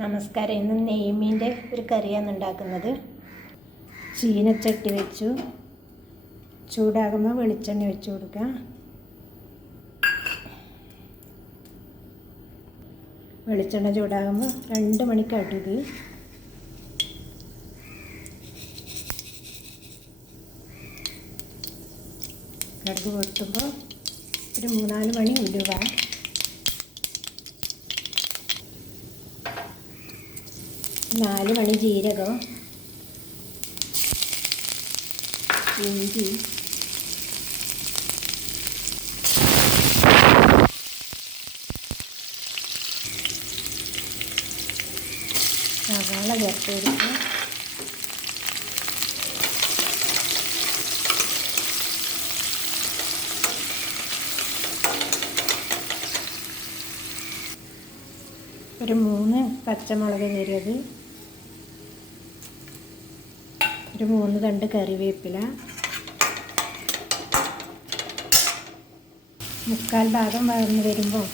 നമസ്കാരം. ഇന്ന് നെയ്മീൻ്റെ ഒരു കറിയാണ് ഉണ്ടാക്കുന്നത്. ചീനച്ചട്ടി വെച്ചു, ചൂടാകുമ്പോൾ വെളിച്ചെണ്ണ വെച്ച് കൊടുക്കുക. വെളിച്ചെണ്ണ ചൂടാകുമ്പോൾ 2 മണി കടുക്, കടുക് പൊട്ടുമ്പോൾ ഒരു 3-4 മണി ഉലുവ, 4 മണി ജീരകം, ഇഞ്ചി, സവാള ചേർത്ത് കൊടുക്കുക. ഒരു 3 പച്ചമുളക് കീറിയത്, ഒരു 3 തണ്ട് കറിവേപ്പില, 1/4 ഭാഗം വഴന്ന് വരുമ്പോൾ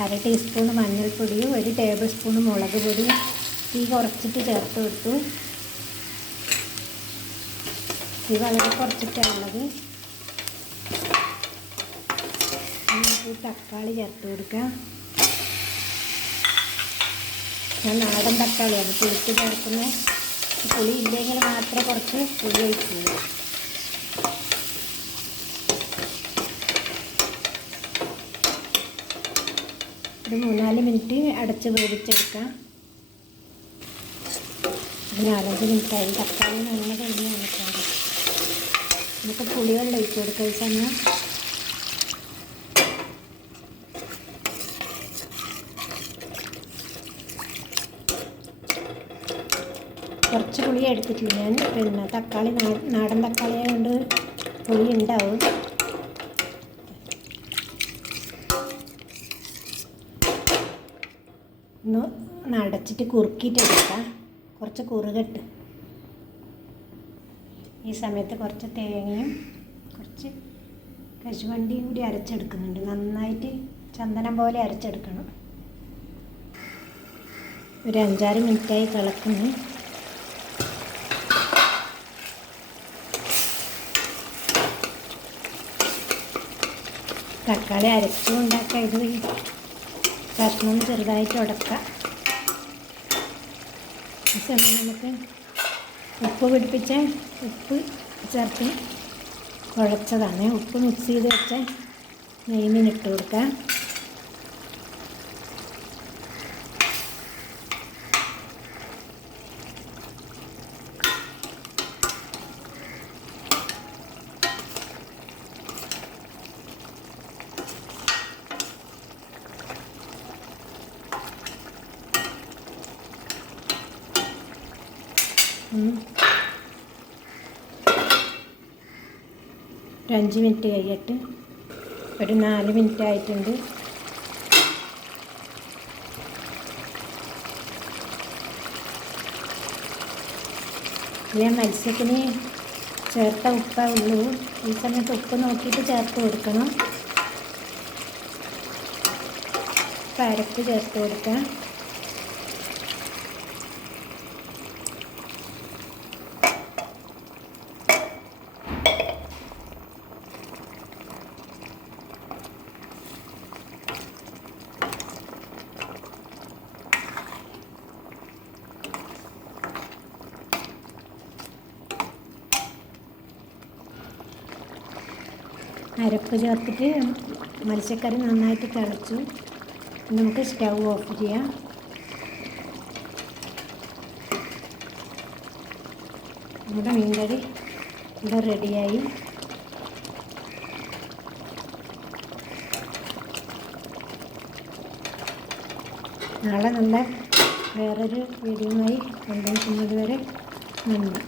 1/2 ടീസ്പൂൺ മഞ്ഞൾപ്പൊടിയും 1 ടേബിൾ സ്പൂൺ മുളക് പൊടിയും തീ കുറച്ചിട്ട് ചേർത്ത് കൊടുത്തു. തീ വളരെ കുറച്ചിട്ടുള്ളത്. നമുക്ക് തക്കാളി ചേർത്ത് കൊടുക്കുക. ഞാൻ നാടൻ തക്കാളിയാണ് പുളിക്ക് ചേർക്കുന്നത്. പുളി ഇല്ലെങ്കിൽ മാത്രമേ കുറച്ച് പുളി ഒഴിക്കുള്ളൂ. ഒരു 3-4 മിനിറ്റ് അടച്ച് വേവിച്ചെടുക്കാം. 4-5 മിനിറ്റായി. തക്കാളി നല്ല കഴിഞ്ഞാണ്. നമുക്ക് പുളിവെള്ളം ഒഴിച്ച് കൊടുക്കുക. ഈ സമയം കുറച്ച് പുളി എടുത്തിട്ടില്ല ഞാൻ. പിന്നെ തക്കാളി നാടൻ തക്കാളി ആയതുകൊണ്ട് പുളി ഉണ്ടാവും. ഒന്ന് അടച്ചിട്ട് കുറുക്കിയിട്ടെടുക്കാം. കുറച്ച് കുറുകട്ട്. ഈ സമയത്ത് കുറച്ച് തേങ്ങയും കുറച്ച് കശുവണ്ടിയും കൂടി അരച്ചെടുക്കുന്നുണ്ട്. നന്നായിട്ട് ചന്ദനം പോലെ അരച്ചെടുക്കണം. ഒരു 5-6 മിനിറ്റായി തിളക്കുന്നു. തക്കാളി അരച്ചും ഉണ്ടാക്കാം. ഇത് കഷ്ണം ചെറുതായിട്ട് ഉടക്കാം. ഈ സമയം നമുക്ക് ഉപ്പ് പിടിപ്പിച്ച ഉപ്പ് ചേർത്ത് കുഴച്ചതാണ്. ഉപ്പ് മിക്സ് ചെയ്ത് വെച്ച നെയ്മീനിട്ട് കൊടുക്കാം. ഒരു 5 മിനിറ്റ് കഴിയട്ടെ. ഒരു 4 മിനിറ്റ് ആയിട്ടുണ്ട്. ഞാൻ മത്സ്യത്തിന് ചേർത്ത ഉപ്പേ ഉള്ളൂ. ഈ സമയത്ത് ഉപ്പ് നോക്കിയിട്ട് ചേർത്ത് കൊടുക്കണം. അരപ്പ് ചേർത്ത് കൊടുക്കാം. അരപ്പ് ചേർത്തിട്ട് മത്സ്യക്കറി നന്നായിട്ട് തിളച്ചു. നമുക്ക് സ്റ്റൗ ഓഫ് ചെയ്യാം. നമ്മുടെ മീൻകറി ഇവിടെ റെഡിയായി. നാളെ നല്ല വേറൊരു വീഡിയോയുമായി കൊണ്ടുവരുന്നത് വരെ നന്ദി.